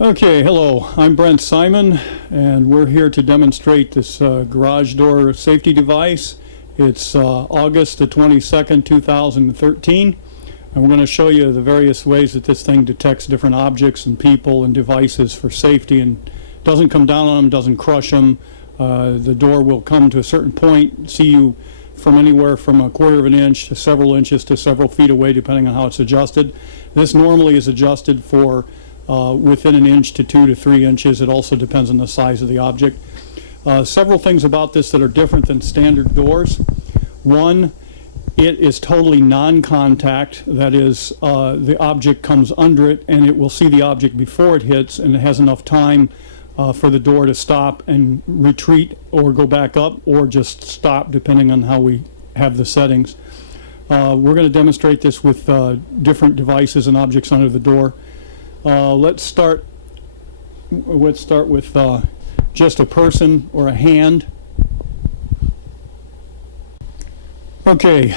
Okay, hello, I'm Brent Simon, and we're here to demonstrate this garage door safety device. It's August the 22nd, 2013, and we're going to show you the various ways that this thing detects different objects and people and devices for safety, and doesn't come down on them, doesn't crush them. The door will come to a certain point, see you from anywhere from a quarter of an inch to several inches to several feet away, depending on how it's adjusted. This normally is adjusted for within an inch to 2 to 3 inches. It also depends on the size of the object. Several things about this that are different than standard doors. One, it is totally non-contact. That is, the object comes under it and it will see the object before it hits, and it has enough time for the door to stop and retreat or go back up, or just stop depending on how we have the settings. We're going to demonstrate this with different devices and objects under the door. Let's start with just a person or a hand. Okay,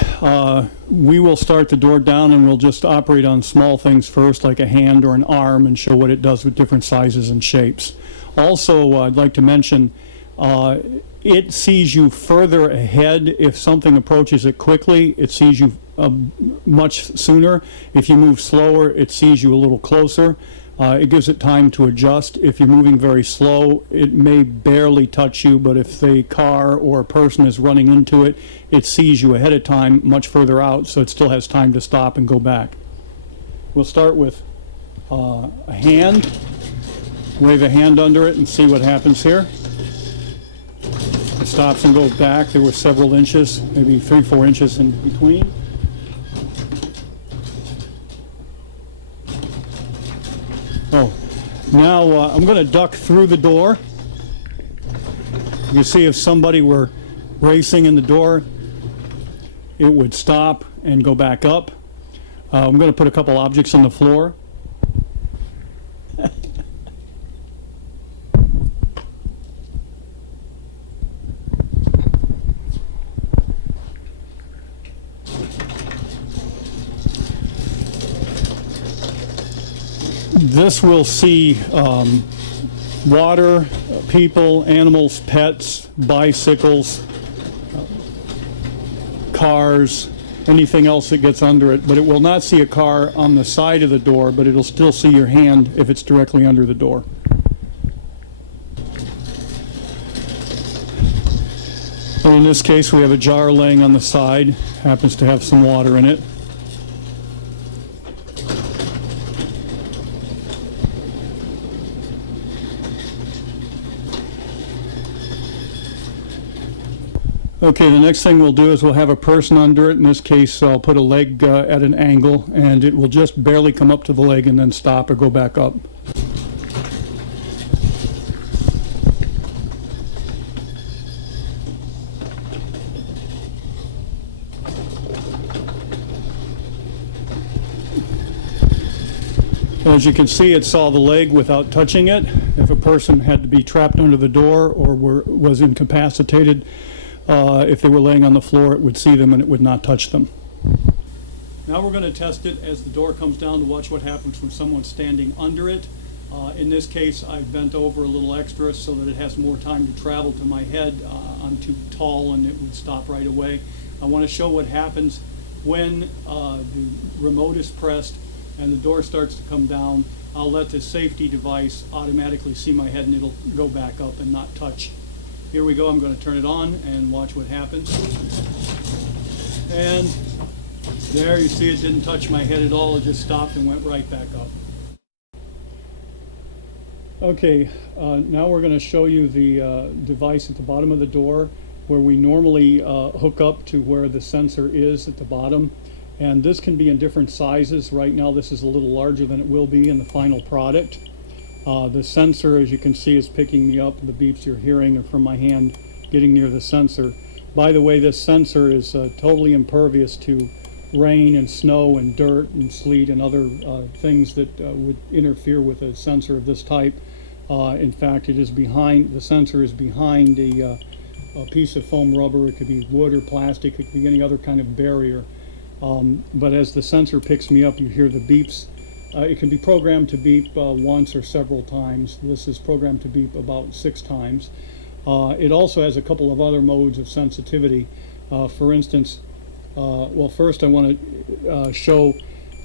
we will start the door down and we'll just operate on small things first, like a hand or an arm, and show what it does with different sizes and shapes. Also, I'd like to mention it sees you further ahead. If something approaches it quickly, it sees you much sooner. If you move slower, it sees you a little closer. It gives it time to adjust. If you're moving very slow, it may barely touch you, but if the car or a person is running into it, it sees you ahead of time, much further out, so it still has time to stop and go back. We'll start with a hand. Wave a hand under it and see what happens here. It stops and goes back. There were several inches, maybe 3-4 inches in between. Oh, now I'm going to duck through the door. You can see if somebody were racing in the door, it would stop and go back up. I'm going to put a couple objects on the floor. This will see water, people, animals, pets, bicycles, cars, anything else that gets under it, but it will not see a car on the side of the door, but it'll still see your hand if it's directly under the door. And in this case, we have a jar laying on the side, happens to have some water in it. Okay, the next thing we'll do is we'll have a person under it. In this case, I'll put a leg at an angle, and it will just barely come up to the leg and then stop or go back up. As you can see, it saw the leg without touching it. If a person had to be trapped under the door or was incapacitated, if they were laying on the floor, it would see them and it would not touch them. Now we're going to test it as the door comes down to watch what happens when someone's standing under it. In this case, I've bent over a little extra so that it has more time to travel to my head. I'm too tall and it would stop right away. I want to show what happens when the remote is pressed and the door starts to come down. I'll let the safety device automatically see my head and it'll go back up and not touch. Here we go. I'm going to turn it on and watch what happens. And there you see it didn't touch my head at all. It just stopped and went right back up. Okay, now we're going to show you the device at the bottom of the door where we normally hook up to where the sensor is at the bottom. And this can be in different sizes. Right now this is a little larger than it will be in the final product. The sensor, as you can see, is picking me up. The beeps you're hearing are from my hand getting near the sensor. By the way, this sensor is totally impervious to rain and snow and dirt and sleet and other things that would interfere with a sensor of this type. In fact, the sensor is behind a piece of foam rubber. It could be wood or plastic. It could be any other kind of barrier. But as the sensor picks me up, you hear the beeps It can be programmed to beep once or several times. This is programmed to beep about 6 times. It also has a couple of other modes of sensitivity. For instance, well, first I want to show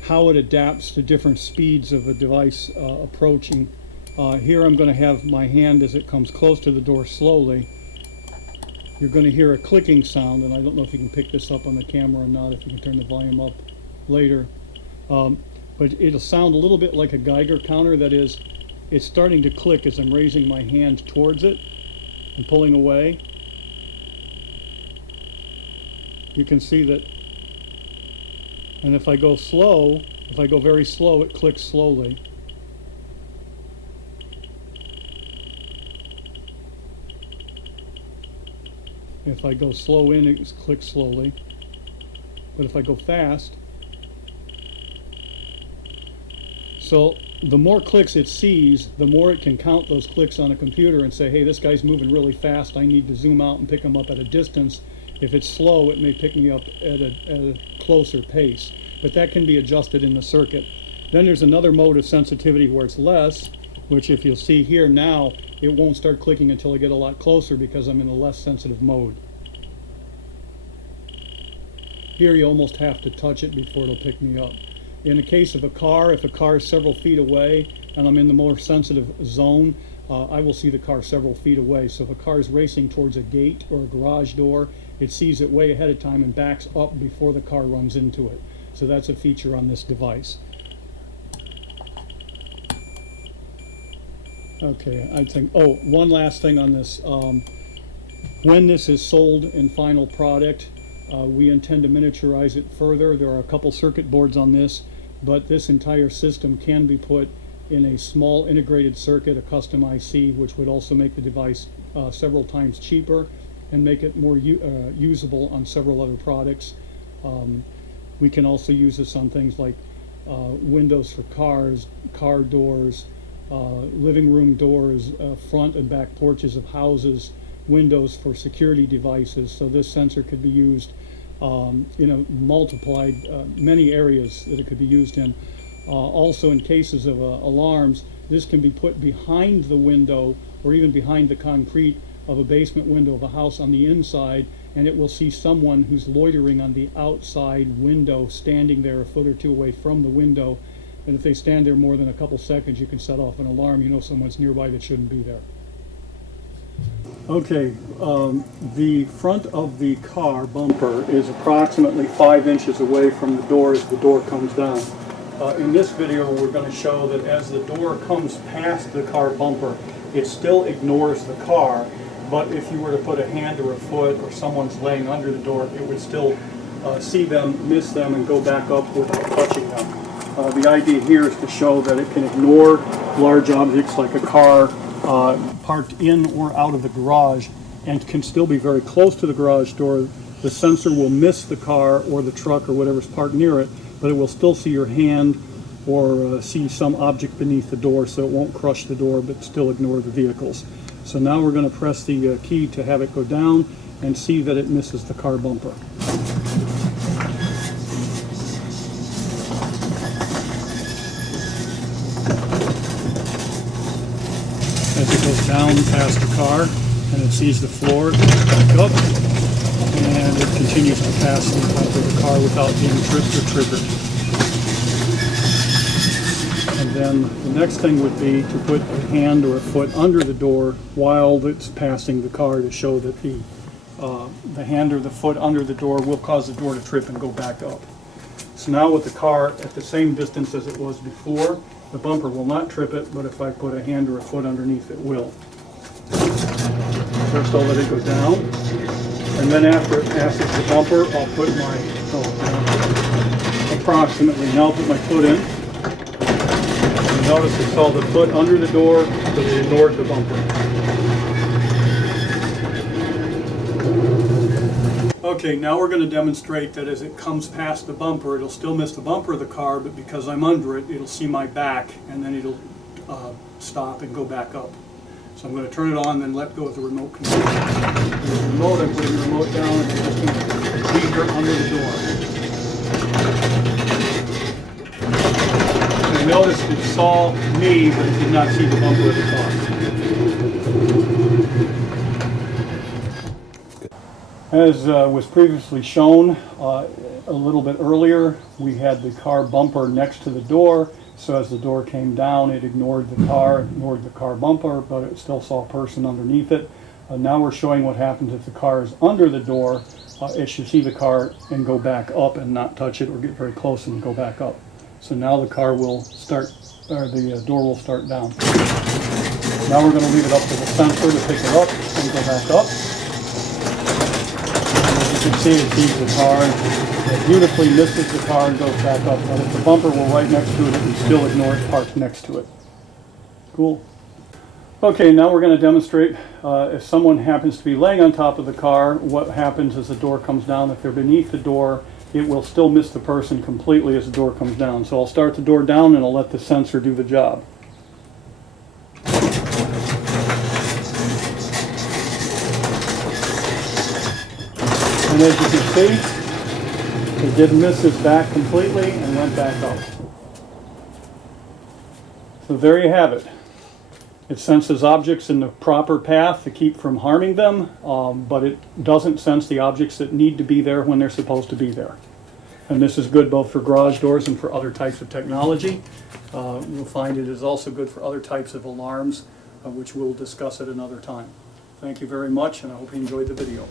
how it adapts to different speeds of a device approaching. Here I'm going to have my hand as it comes close to the door slowly. You're going to hear a clicking sound, and I don't know if you can pick this up on the camera or not, if you can turn the volume up later. But it'll sound a little bit like a Geiger counter. That is, it's starting to click as I'm raising my hand towards it and pulling away. You can see that. And if I go slow, if I go very slow, it clicks slowly. If I go slow in, it clicks slowly. But if I go fast, so the more clicks it sees, the more it can count those clicks on a computer and say, hey, this guy's moving really fast. I need to zoom out and pick him up at a distance. If it's slow, it may pick me up at a closer pace. But that can be adjusted in the circuit. Then there's another mode of sensitivity where it's less, which if you'll see here now, it won't start clicking until I get a lot closer because I'm in a less sensitive mode. Here you almost have to touch it before it'll pick me up. In the case of a car, if a car is several feet away and I'm in the more sensitive zone, I will see the car several feet away. So if a car is racing towards a gate or a garage door, it sees it way ahead of time and backs up before the car runs into it. So that's a feature on this device. Okay, I think, oh, one last thing on this. When this is sold in final product, we intend to miniaturize it further. There are a couple circuit boards on this, but this entire system can be put in a small integrated circuit, a custom IC, which would also make the device several times cheaper and make it more usable on several other products. We can also use this on things like windows for cars, car doors, living room doors, front and back porches of houses, windows for security devices. So this sensor could be used multiplied, many areas that it could be used in. Also in cases of alarms, this can be put behind the window or even behind the concrete of a basement window of a house on the inside, and it will see someone who's loitering on the outside window standing there a foot or two away from the window. And if they stand there more than a couple seconds, you can set off an alarm. You know someone's nearby that shouldn't be there. Okay, the front of the car bumper is approximately 5 inches away from the door as the door comes down. In this video, we're going to show that as the door comes past the car bumper, it still ignores the car, but if you were to put a hand or a foot or someone's laying under the door, it would still see them, miss them, and go back up without touching them. The idea here is to show that it can ignore large objects like a car parked in or out of the garage and can still be very close to the garage door. The sensor will miss the car or the truck or whatever's parked near it, but it will still see your hand or see some object beneath the door, so it won't crush the door but still ignore the vehicles. So now we're going to press the key to have it go down and see that it misses the car bumper. As it goes down past the car and it sees the floor, it goes back up and it continues to pass the top of the car without being tripped or triggered. And then the next thing would be to put a hand or a foot under the door while it's passing the car to show that the hand or the foot under the door will cause the door to trip and go back up. So now with the car at the same distance as it was before, the bumper will not trip it, but if I put a hand or a foot underneath, it will. First I'll let it go down, and then after it passes the bumper, I'll put my, now I'll put my foot in. And notice it saw the foot under the door, but it ignored the bumper. Okay, now we're going to demonstrate that as it comes past the bumper, it'll still miss the bumper of the car, but because I'm under it, it'll see my back, and then it'll stop and go back up. So I'm going to turn it on and then let go of the remote control. With the remote, I'm putting the remote down and adjusting the speaker under the door. And noticed it saw me, but it did not see the bumper of the car. As was previously shown a little bit earlier, we had the car bumper next to the door, so as the door came down, it ignored the car bumper, but it still saw a person underneath it. Now we're showing what happens if the car is under the door. It should see the car and go back up and not touch it or get very close and go back up. So now the car will start, or the door will start down. Now we're going to leave it up to the sensor to pick it up and go back up. As you can see, it sees the car, it beautifully misses the car and goes back up. But if the bumper were right next to it, it would still ignore it parked next to it. Cool. Okay, now we're going to demonstrate if someone happens to be laying on top of the car, what happens as the door comes down. If they're beneath the door, it will still miss the person completely as the door comes down. So I'll start the door down and I'll let the sensor do the job. And as you can see, it did miss its back completely and went back up. So there you have it. It senses objects in the proper path to keep from harming them, but it doesn't sense the objects that need to be there when they're supposed to be there. And this is good both for garage doors and for other types of technology. You'll find it is also good for other types of alarms, which we'll discuss at another time. Thank you very much, and I hope you enjoyed the video.